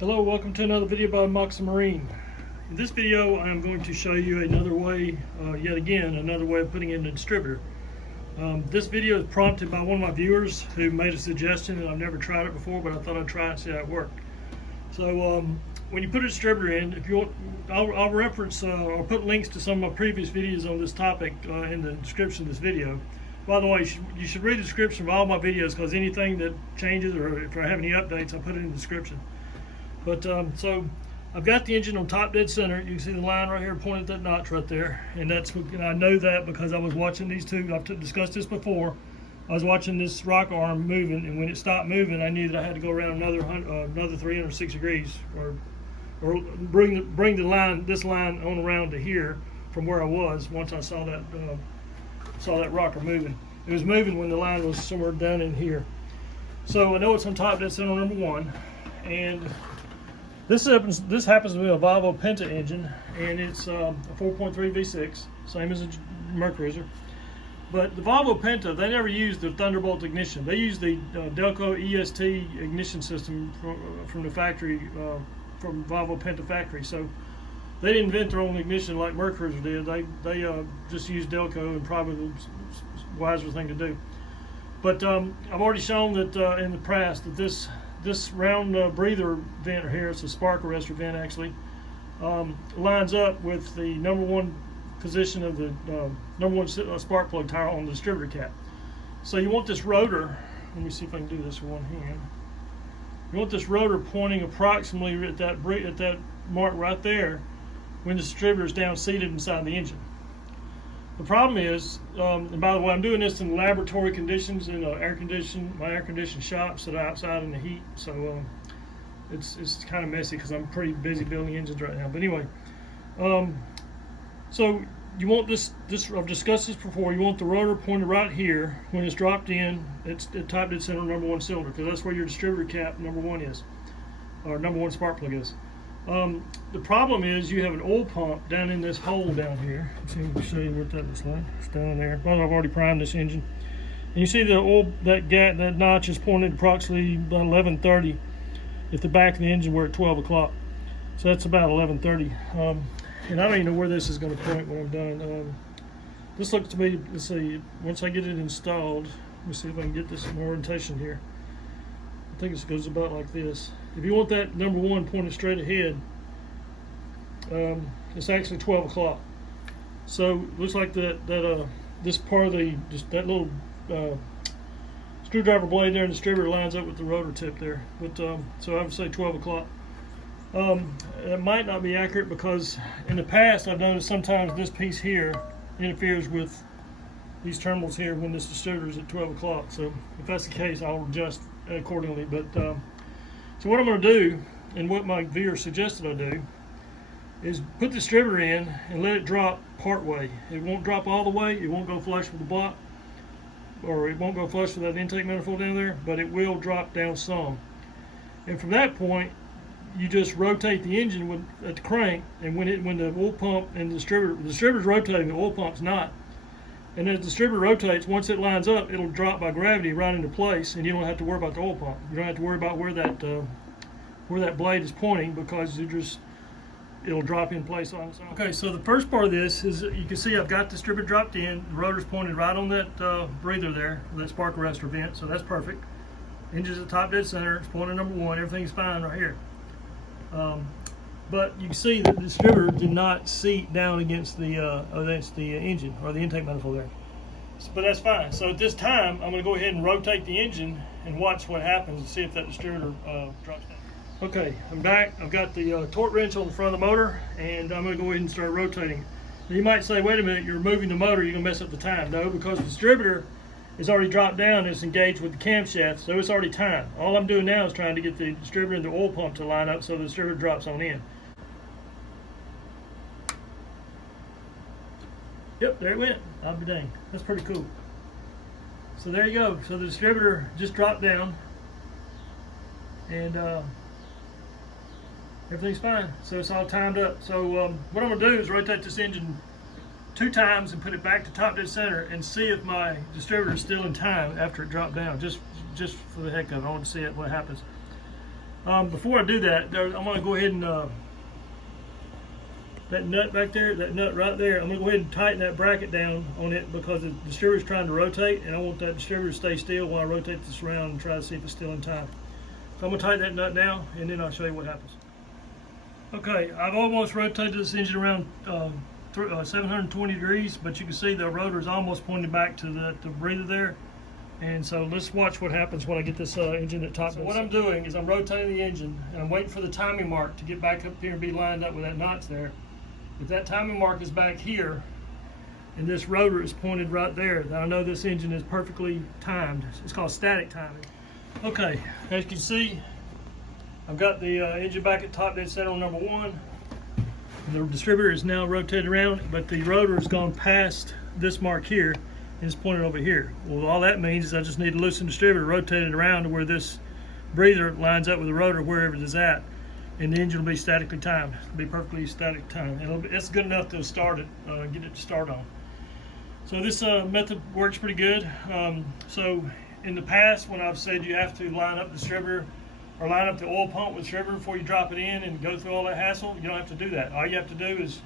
Hello, welcome to another video by Moxie Marine. In this video, I'm going to show you another way, yet again, another way of putting in a distributor. This video is prompted by one of my viewers who made a suggestion, and I've never tried it before, but I thought I'd try it and see how it worked. So when you put a distributor in, if you want, I'll reference or put links to some of my previous videos on this topic in the description of this video. By the way, you should read the description of all my videos, because anything that changes or if I have any updates, I put it in the description. But so I've got the engine on top dead center. You can see the line right here pointing at that notch right there, and I know that because I was watching these two. I've discussed this before. I was watching this rock arm moving, and when it stopped moving, I knew that I had to go around another 306 degrees, or bring this line on around to here from where I was. Once I saw that rocker moving, it was moving when the line was somewhere down in here. So I know it's on top dead center number one, and this happens to be a Volvo Penta engine, and it's a 4.3 V6, same as a Mercruiser. But the Volvo Penta, they never used the Thunderbolt ignition. They used the Delco EST ignition system from the factory, from Volvo Penta factory. So they didn't invent their own ignition like Mercruiser did. They just used Delco, and probably the wiser thing to do. But I've already shown that in the past that this round breather vent here, it's a spark arrestor vent actually, lines up with the number one position of the number one spark plug tire on the distributor cap. So you want this rotor, let me see if I can do this with one hand. You want this rotor pointing approximately at that mark right there when the distributor is down seated inside the engine. The problem is, and by the way, I'm doing this in laboratory conditions in my air conditioned shop, so outside in the heat. So it's kind of messy because I'm pretty busy building engines right now. But anyway, so you want this. I've discussed this before. You want the rotor pointed right here when it's dropped in. It's at top dead center number one cylinder, because that's where your distributor cap number one is, or number one spark plug is. The problem is you have an oil pump down in this hole down here. Let's see if we can show you what that looks like. It's down there. Well, I've already primed this engine. And you see the oil, that notch is pointed approximately about 11:30 if the back of the engine were at 12 o'clock. So that's about 11:30. And I don't even know where this is going to point when I'm done. This looks to me, let's see, once I get it installed, let me see if I can get this in orientation here. I think it goes about like this. If you want that number one pointed straight ahead, it's actually 12 o'clock. So it looks like this part of that little screwdriver blade there in the distributor lines up with the rotor tip there. But so I would say 12 o'clock. It might not be accurate, because in the past I've noticed sometimes this piece here interferes with these terminals here when this distributor is at 12 o'clock. So if that's the case, I'll adjust accordingly. But so what I'm going to do, and what my viewer suggested I do, is put the distributor in and let it drop part way. It won't drop all the way. It won't go flush with the block, or it won't go flush with that intake manifold down there, but it will drop down some. And from that point, you just rotate the engine at the crank, and when the oil pump and the distributor's rotating, the oil pump's not. And as the distributor rotates, once it lines up, it'll drop by gravity right into place, and you don't have to worry about the oil pump. You don't have to worry about where that blade is pointing, because it'll drop in place on its own. Okay, so the first part of this is, you can see I've got the distributor dropped in. The rotor's pointed right on that breather there, that spark arrestor vent, so that's perfect. Engine's at top dead center. It's pointed number one. Everything's fine right here. But you can see that the distributor did not seat down against the engine or the intake manifold there. But that's fine. So at this time, I'm going to go ahead and rotate the engine and watch what happens and see if that distributor drops down. Okay, I'm back. I've got the torque wrench on the front of the motor, and I'm going to go ahead and start rotating. Now you might say, wait a minute, you're moving the motor, you're going to mess up the time. No, because the distributor is already dropped down and it's engaged with the camshaft, so it's already timed. All I'm doing now is trying to get the distributor and the oil pump to line up so the distributor drops on in. Yep, there it went. I'll be dang. That's pretty cool. So there you go. So the distributor just dropped down, and everything's fine. So it's all timed up. So what I'm going to do is rotate this engine 2 times and put it back to top dead center and see if my distributor is still in time after it dropped down, just for the heck of it. I want to see what happens. Before I do that, I'm going to go ahead and that nut back there, that nut right there, I'm going to go ahead and tighten that bracket down on it because the distributor is trying to rotate, and I want that distributor to stay still while I rotate this around and try to see if it's still in time. So I'm going to tighten that nut now, and then I'll show you what happens. Okay, I've almost rotated this engine around 720 degrees, but you can see the rotor is almost pointed back to the breather there. And so let's watch what happens when I get this engine at top. So what I'm doing is I'm rotating the engine, and I'm waiting for the timing mark to get back up here and be lined up with that knots there. If that timing mark is back here, and this rotor is pointed right there, then I know this engine is perfectly timed. It's called static timing. Okay, as you can see, I've got the engine back at top dead center on number 1. The distributor is now rotated around, but the rotor has gone past this mark here and it's pointed over here. Well, all that means is I just need to loosen the distributor, rotate it around to where this breather lines up with the rotor wherever it is at, and the engine will be statically timed. It'll be perfectly static timed. It's good enough to start it, get it to start on. So this method works pretty good. So in the past, when I've said you have to line up the distributor or line up the oil pump with the distributor before you drop it in and go through all that hassle, you don't have to do that. All you have to do is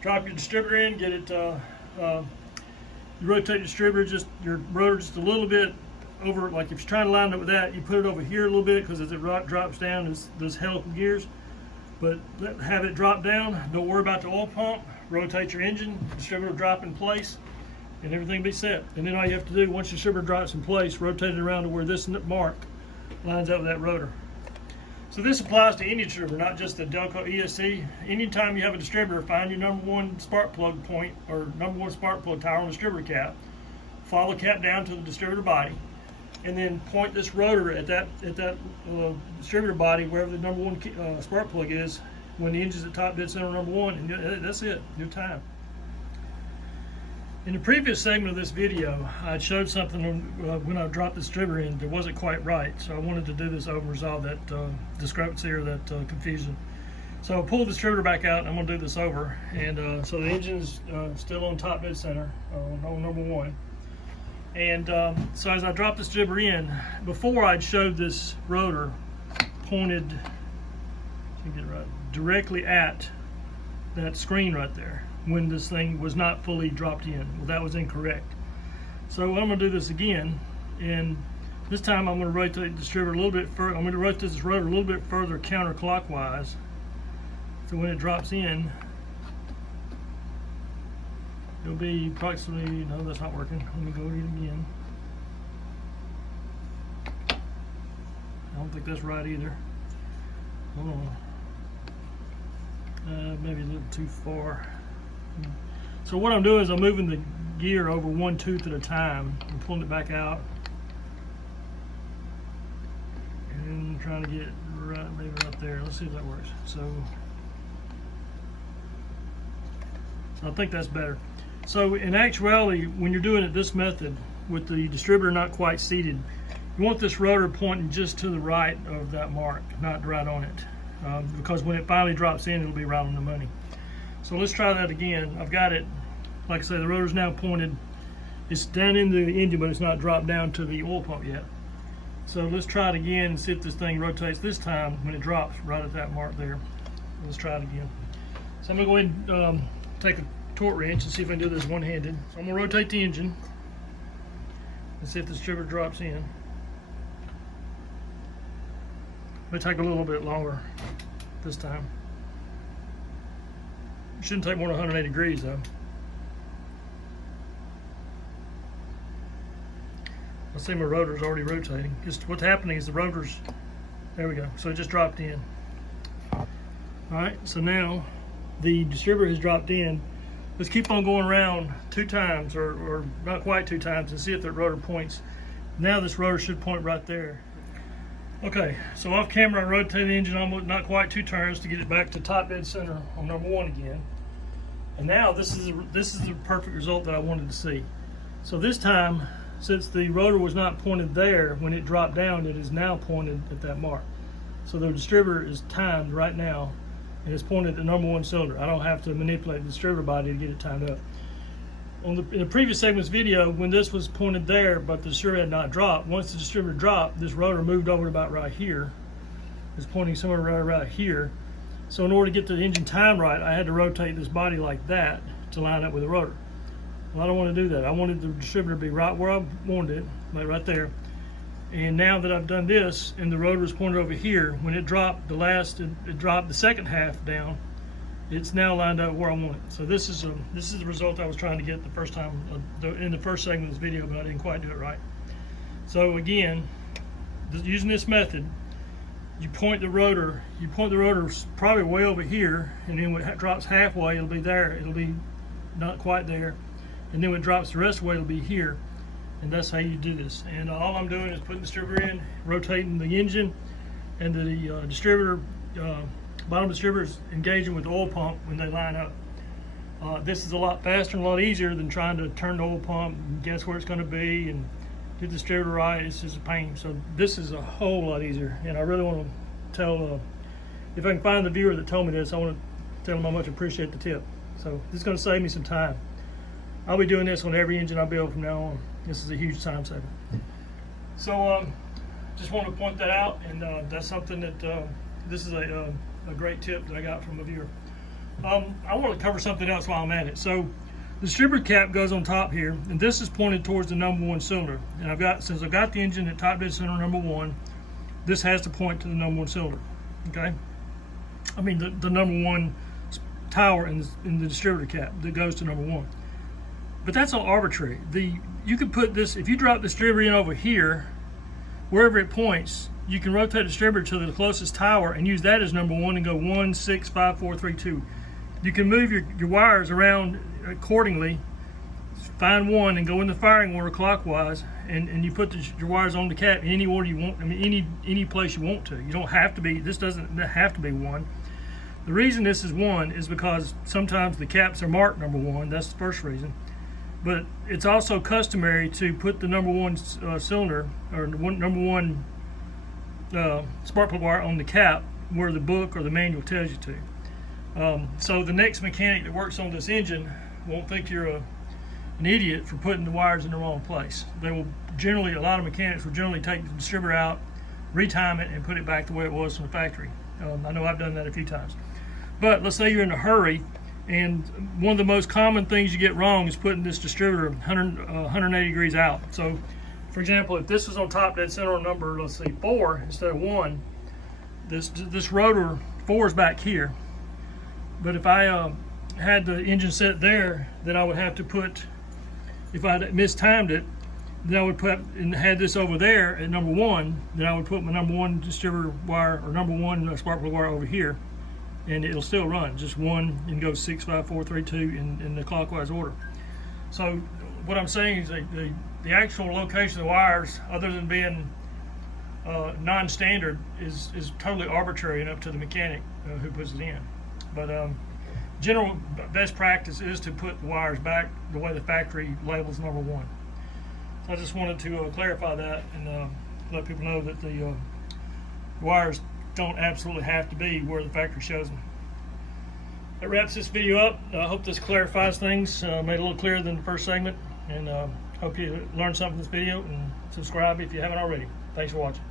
drop your distributor in, get it, you rotate the distributor, just your rotor just a little bit over, like if you're trying to line it up with that, you put it over here a little bit because as it drops down, it's those helical gears. But have it drop down, don't worry about the oil pump, rotate your engine, distributor drop in place, and everything be set. And then all you have to do, once your distributor drops in place, rotate it around to where this mark lines up with that rotor. So this applies to any distributor, not just the Delco ESC. Anytime you have a distributor, find your number 1 spark plug point or number 1 spark plug tower on the distributor cap, follow the cap down to the distributor body, and then point this rotor at that distributor body wherever the number 1 spark plug is when the engine's at top dead center number 1, and that's it, your time. In the previous segment of this video, I showed something when I dropped the distributor in that wasn't quite right, so I wanted to do this over and resolve that discrepancy or that confusion. So I'll pull the distributor back out, and I'm going to do this over. And so the engine is still on top dead center, on number 1. And so as I dropped the distributor in, before I'd showed this rotor pointed, get it right, directly at that screen right there, when this thing was not fully dropped in. Well, that was incorrect. So I'm going to do this again, and this time I'm going to rotate the distributor a little bit further. I'm going to rotate this rotor a little bit further counterclockwise, so when it drops in, it'll be approximately, no, that's not working. Let me go read it again. I don't think that's right either. Hold on. Maybe a little too far. So what I'm doing is I'm moving the gear over 1 tooth at a time and pulling it back out and trying to get it right, maybe right there. Let's see if that works. So I think that's better. So in actuality, when you're doing it this method with the distributor not quite seated, you want this rotor pointing just to the right of that mark, not right on it, because when it finally drops in, it'll be right on the money. So let's try that again. I've got it, like I say, the rotor's now pointed. It's down into the engine, but it's not dropped down to the oil pump yet. So let's try it again and see if this thing rotates this time when it drops right at that mark there. Let's try it again. So I'm gonna go ahead and take a torque wrench and see if I can do this one-handed. So I'm gonna rotate the engine and see if the distributor drops in. May take a little bit longer this time. Shouldn't take more than 180 degrees though. I see my rotor's already rotating. Just what's happening is the rotor's, there we go. So it just dropped in. All right, so now the distributor has dropped in. Let's keep on going around 2 times, or not quite 2 times, and see if the rotor points. Now this rotor should point right there. Okay, so off camera I rotated the engine almost not quite 2 turns to get it back to top dead center on number 1 again. And now this is the perfect result that I wanted to see. So this time, since the rotor was not pointed there when it dropped down, it is now pointed at that mark. So the distributor is timed right now and it's pointed at the number 1 cylinder. I don't have to manipulate the distributor body to get it timed up. In the previous segment's video, when this was pointed there but the distributor had not dropped, once the distributor dropped, this rotor moved over to about right here, is pointing somewhere right here. So in order to get the engine time right, I had to rotate this body like that to line up with the rotor. Well, I don't want to do that. I wanted the distributor to be right where I wanted it, like right there. And now that I've done this and the rotor is pointed over here, when it dropped it dropped the second half down, it's now lined up where I want it. So this is the result I was trying to get the first time in the first segment of this video, but I didn't quite do it right. So again, using this method, you point the rotor probably way over here, and then when it drops halfway, it'll be there. It'll be not quite there. And then when it drops the rest of the way, it'll be here. And that's how you do this. And all I'm doing is putting the distributor in, rotating the engine, and the distributor, bottom distributor is engaging with the oil pump when they line up. This is a lot faster and a lot easier than trying to turn the oil pump and guess where it's going to be and get the distributor right. It's just a pain. So this is a whole lot easier. And I really want to tell, if I can find the viewer that told me this, I want to tell them how much I appreciate the tip. So this is going to save me some time. I'll be doing this on every engine I build from now on. This is a huge time saver. So just want to point that out, and that's something that this is a great tip that I got from a viewer. I want to cover something else while I'm at it. So the distributor cap goes on top here, and this is pointed towards the #1 cylinder. And since I've got the engine at top dead center #1, this has to point to the #1 cylinder. Okay, I mean the #1 tower in the distributor cap that goes to #1. But that's all arbitrary. You could put this, if you drop the distributor in over here, wherever it points, you can rotate the distributor to the closest tower and use that as #1 and go 1, 6, 5, 4, 3, 2. You can move your wires around accordingly, find one and go in the firing order clockwise, and you put your wires on the cap in any order you want. I mean, any place you want to. You don't have to be, this doesn't have to be 1. The reason this is 1 is because sometimes the caps are marked #1. That's the first reason. But it's also customary to put the #1 cylinder or #1 spark plug wire on the cap where the book or the manual tells you to. So the next mechanic that works on this engine won't think you're an idiot for putting the wires in the wrong place. They will generally, a lot of mechanics will generally take the distributor out, retime it, and put it back the way it was from the factory. I know I've done that a few times. But let's say you're in a hurry, and one of the most common things you get wrong is putting this distributor 180 degrees out. So, for example, if this was on top dead center number, let's say 4 instead of 1, this rotor 4 is back here. But if I had the engine set there, then I would have to put, if I mistimed it, then I would put and had this over there at #1. Then I would put my #1 distributor wire or #1 spark plug wire over here, and it'll still run just 1 and go 6, 5, 4, 3, 2 in the clockwise order. So what I'm saying is the actual location of the wires, other than being non-standard, is totally arbitrary and up to the mechanic who puts it in. But general best practice is to put the wires back the way the factory labels #1. So I just wanted to clarify that and let people know that the wires don't absolutely have to be where the factory shows them. That wraps this video up. I hope this clarifies things, made it a little clearer than the first segment, and hope you learned something from this video, and subscribe if you haven't already. Thanks for watching.